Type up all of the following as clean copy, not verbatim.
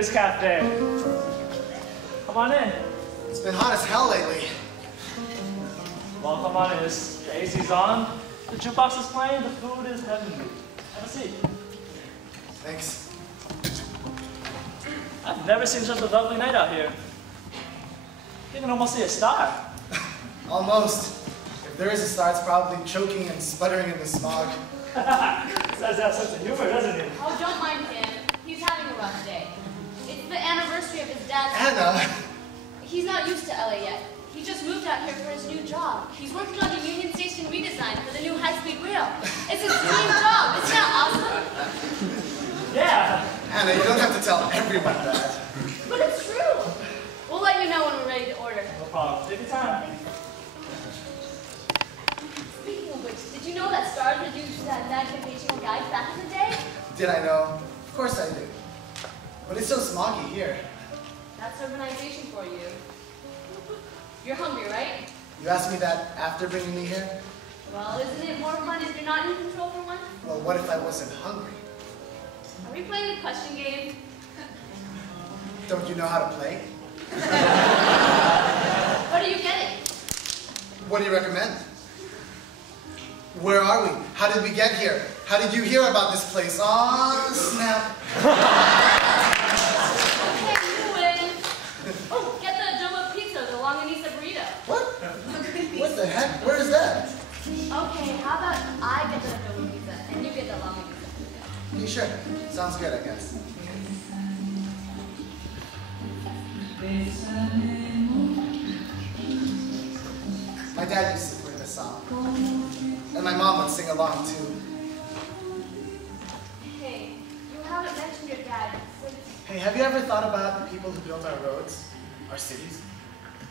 this cafe. Come on in. It's been hot as hell lately. Well, come on in. The AC's on. The jukebox is playing. The food is heavenly. Have a seat. Thanks. I've never seen such a lovely night out here. You can almost see a star. Almost. If there is a star, it's probably choking and sputtering in the smog. Says that sense of humor, doesn't it? Oh, don't mind him. He's having a rough day. It's the anniversary of his dad's... Anna! He's not used to LA yet. He just moved out here for his new job. He's working on the Union Station redesign for the new high-speed rail. It's his dream job. Isn't that awesome? Yeah. Anna, you don't have to tell everyone that. But it's true. We'll let you know when we're ready to order. No problem. Take your time. Speaking of which, did you know that stars were used as navigational guides back in the day? Did I know? Of course I did. But it's so smoggy here. That's urbanization for you. You're hungry, right? You asked me that after bringing me here? Well, isn't it more fun if you're not in control for once? Well, what if I wasn't hungry? Are we playing a question game? Don't you know how to play? What are you getting? What do you recommend? Where are we? How did we get here? How did you hear about this place? Aw, snap. Okay, you win. Oh, get the jumbo pizza, the longanisa burrito. What? What the heck? Where is that? Okay, how about I get the jumbo pizza and you get the longanisa burrito? You sure? Sounds good, I guess. My dad used to play this song. And my mom would sing along too. Hey, you haven't mentioned your dad since... Hey, have you ever thought about the people who built our roads, our cities?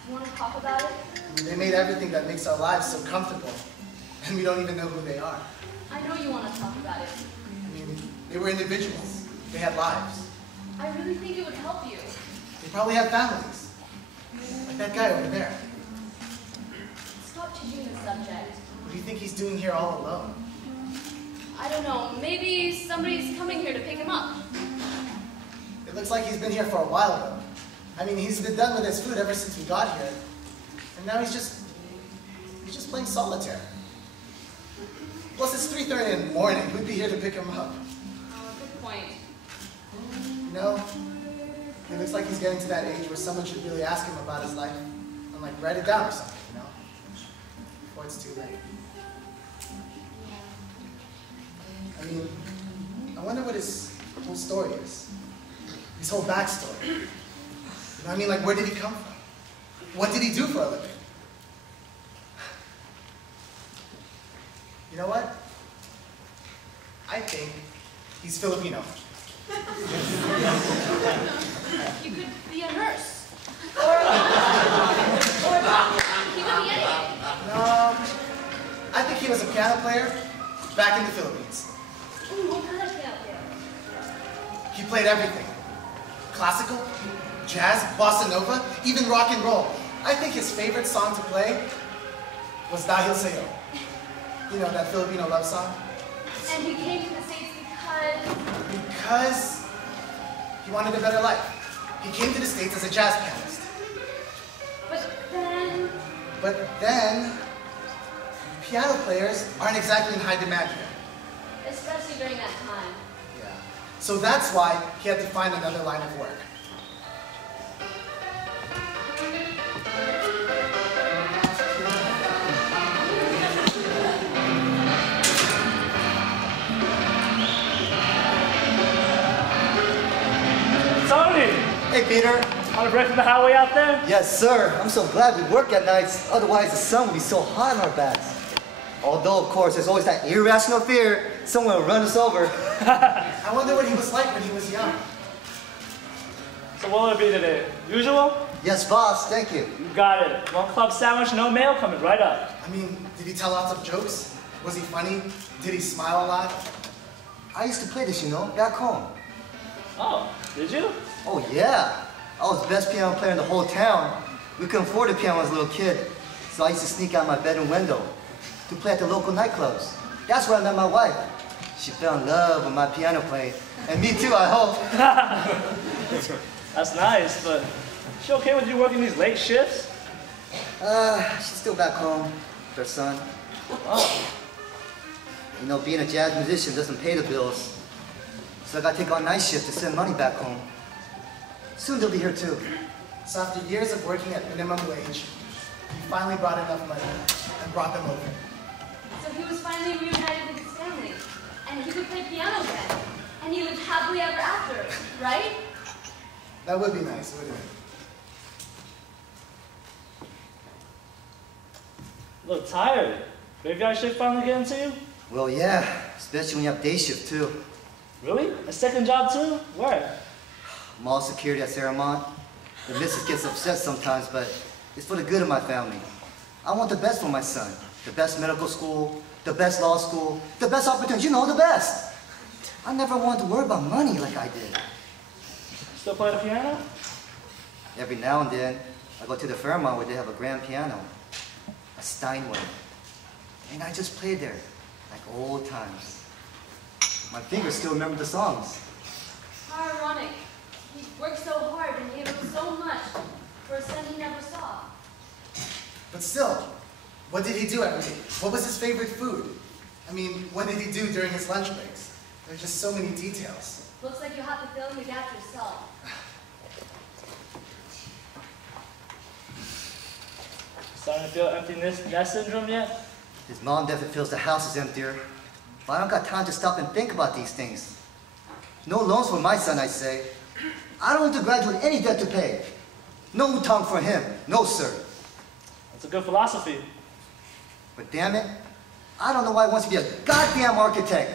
You want to talk about it? I mean, they made everything that makes our lives so comfortable, and we don't even know who they are. I know you want to talk about it. I mean, they were individuals. They had lives. I really think it would help you. They probably have families. Like that guy over there. Stop changing the subject. What do you think he's doing here all alone? I don't know, maybe somebody's coming here to pick him up. It looks like he's been here for a while, though. I mean, he's been done with his food ever since we got here. And now he's just playing solitaire. Plus, it's 3:30 in the morning. Who'd be here to pick him up? Oh, good point. You know, it looks like he's getting to that age where someone should really ask him about his life and, like, write it down or something, you know? Before it's too late. I mean, I wonder what his whole story is. His whole backstory. You know what I mean? Like, where did he come from? What did he do for a living? You know what? I think he's Filipino. You could be a nurse. Or he could be anything. No, I think he was a piano player back in the Philippines. Ooh, what kind of piano player? He played everything. Classical, jazz, bossa nova, even rock and roll. I think his favorite song to play was Dahil Sa'yo. You know, that Filipino love song? And he came to the States Because he wanted a better life. He came to the States as a jazz pianist. But then, piano players aren't exactly in high demand here. especially during that time. Yeah. So that's why he had to find another line of work. Tony! Hey, Peter. On a break from the highway out there? Yes, sir. I'm so glad we work at nights. Otherwise, the sun would be so hot on our backs. Although, of course, there's always that irrational fear someone will run us over. I wonder what he was like when he was young. So what will it be today? Usual? Yes, boss. Thank you. You got it. One club sandwich, no mail coming right up. I mean, did he tell lots of jokes? Was he funny? Did he smile a lot? I used to play this, you know, back home. Oh, did you? Oh, yeah. I was the best piano player in the whole town. We couldn't afford a piano as a little kid, so I used to sneak out my bedroom window to play at the local nightclubs. That's where I met my wife. She fell in love with my piano playing. And me too, I hope. That's nice, but is she okay with you working these late shifts? She's still back home with her son. Oh. You know, being a jazz musician doesn't pay the bills. So I gotta take on night shift to send money back home. Soon they'll be here too. So after years of working at minimum wage, he finally brought enough money and brought them over. So he was finally reunited with his family, and he could play piano again, and he lived happily ever after, right? That would be nice, wouldn't it? You look tired. Graveyard shift finally getting to you? Well, yeah, especially when you have day shift too. Really? A second job too? Where? Mall security at Saramont. The missus gets upset sometimes, but it's for the good of my family. I want the best for my son. The best medical school, the best law school, the best opportunities, you know, the best. I never wanted to worry about money like I did. Still play the piano? Every now and then, I go to the Fairmont where they have a grand piano, a Steinway. And I just play there, like old times. My fingers still remember the songs. How ironic. He worked so hard and gave up so much for a son he never saw. But still, what did he do every day? What was his favorite food? I mean, what did he do during his lunch breaks? There's just so many details. Looks like you have to fill in the gaps yourself. Starting to feel empty nest syndrome yet? His mom definitely feels the house is emptier. But I don't got time to stop and think about these things. No loans for my son, I say. I don't want to graduate any debt to pay. No utang for him. No, sir. That's a good philosophy. But damn it, I don't know why he wants to be a goddamn architect.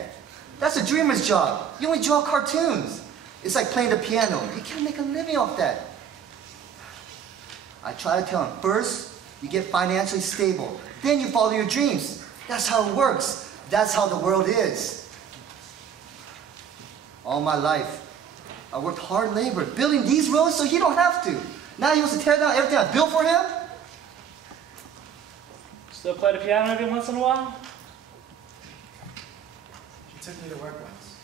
That's a dreamer's job. You only draw cartoons. It's like playing the piano. You can't make a living off that. I try to tell him, first, you get financially stable. Then you follow your dreams. That's how it works. That's how the world is. All my life, I worked hard labor, building these roads so he don't have to. Now he wants to tear down everything I built for him? Still play the piano every once in a while? He took me to work once.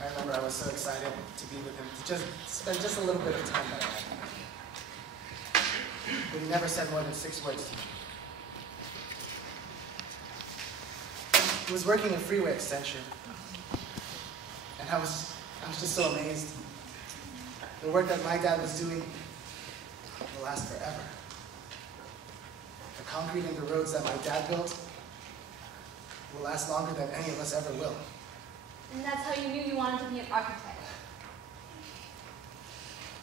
I remember I was so excited to be with him, to just spend just a little bit of time with him. But he never said more than 6 words to me. He was working a freeway extension. And I was just so amazed. The work that my dad was doing will last forever. The concrete in the roads that my dad built will last longer than any of us ever will. And that's how you knew you wanted to be an architect.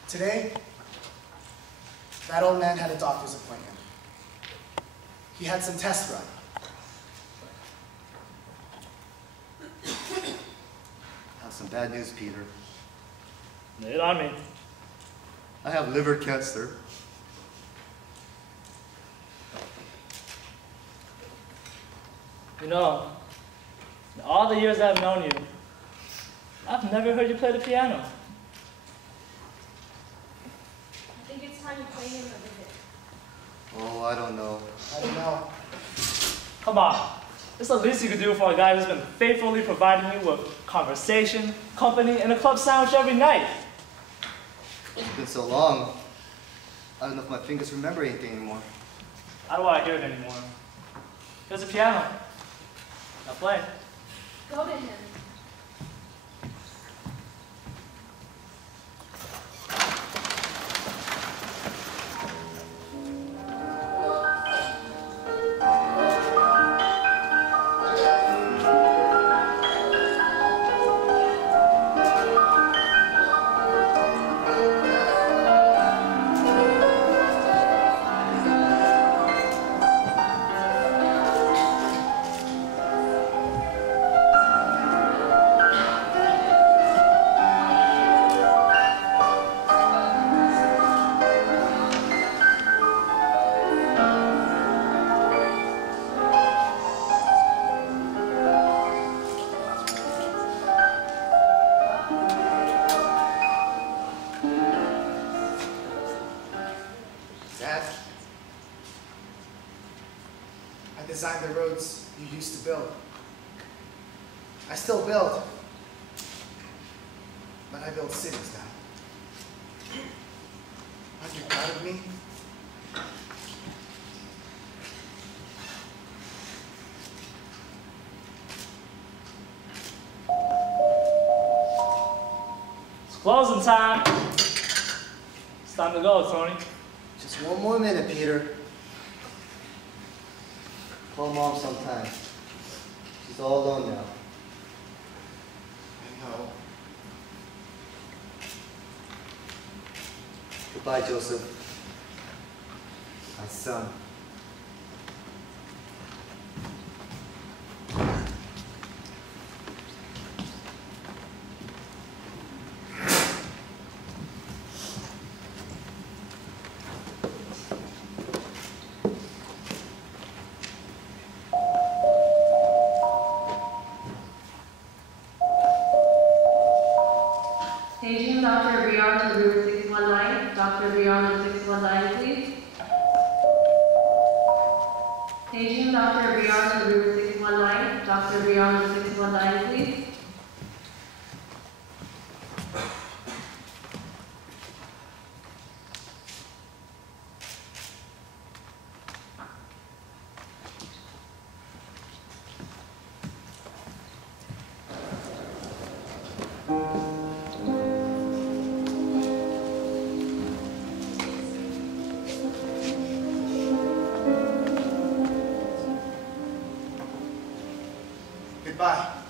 Today, that old man had a doctor's appointment. He had some tests run. I have some bad news, Peter. Lay it on me. I have liver cancer. You know, in all the years I've known you, I've never heard you play the piano. I think it's time you pay him a visit. Oh, I don't know. I don't know. Come on. It's the least you could do for a guy who's been faithfully providing you with conversation, company, and a club sandwich every night. It's been so long. I don't know if my fingers remember anything anymore. I don't want to hear it anymore. Here's a piano. Now play. Go to him. Design the roads you used to build. I still build. but I build cities now. Aren't you proud of me? It's closing time. It's time to go, Tony. Just one more minute, Peter. Call Mom sometime. She's all alone now. I know. Goodbye, Joseph. My son. Paging Dr. Veridiano to room 619. Dr. Veridiano 619, please. Paging Dr. Veridiano to room 619. Dr. Veridiano 619, please. Goodbye.